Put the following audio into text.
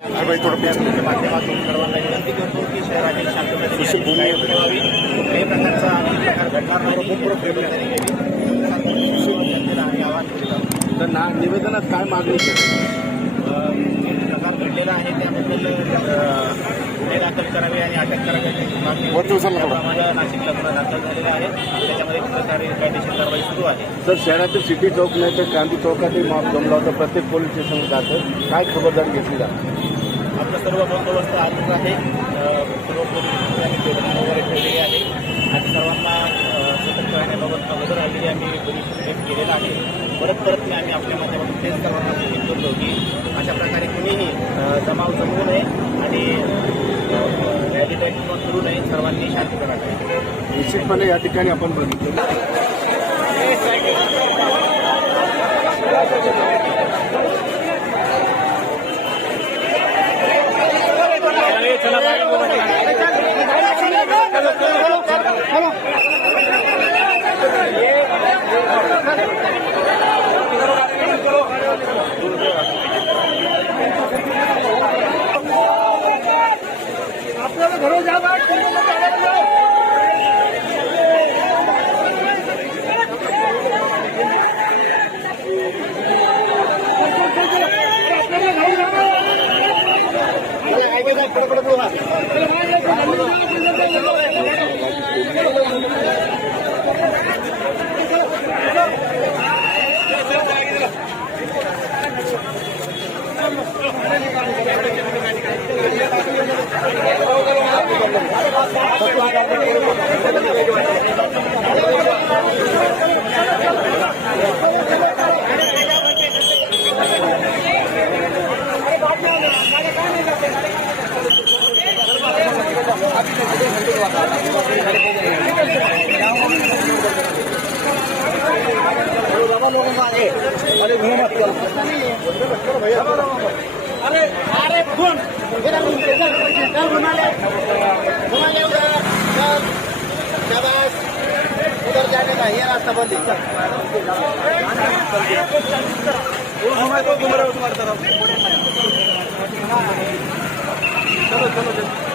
माध्यमातून सर्वांना विनंती करतो की शहरातील शांतता ठेवावी, कुठल्याही प्रकारचा प्रकार घडणार नाही आणि आवाहन केलं. तर निवेदनात काय मागणी प्रकार घडलेला आहे त्याबद्दल गुन्हे दाखल करावे आणि अटक करावी अशी मागणी त्याप्रमाणे नाशिकला गुन्हा दाखल झालेला आहे. त्याच्यामध्ये कायदेशीर कारवाई सुरू आहे. तर शहरातील सिटी चौक नाही तर क्रांती चौकातही मॉब जमला होता. प्रत्येक पोलीस स्टेशन जातं. काय खबरदारी घेतली जाते? आपलं सर्व बंदोबस्त आजच आहे. सर्व पोलीस आम्ही पेट्रोलिंग वगैरे ठेवलेली आहे आणि सर्वांना सतर्क राहण्याबाबत अगोदर आलेली आम्ही पोलीस केलेला आहे. परत मी आम्ही आपल्या माध्यमातून तेच सर्वांना सूचित करतो की अशा प्रकारे कुणीही जमाव जमवू नये आणि रॅली टाईप करू नये. सर्वांनी शांतता राखावी. निश्चितपणे या ठिकाणी आपण बघितलं आपल्याला घरों जा अरे फोन उधर जाने का ये रास्ता बंद है. चलो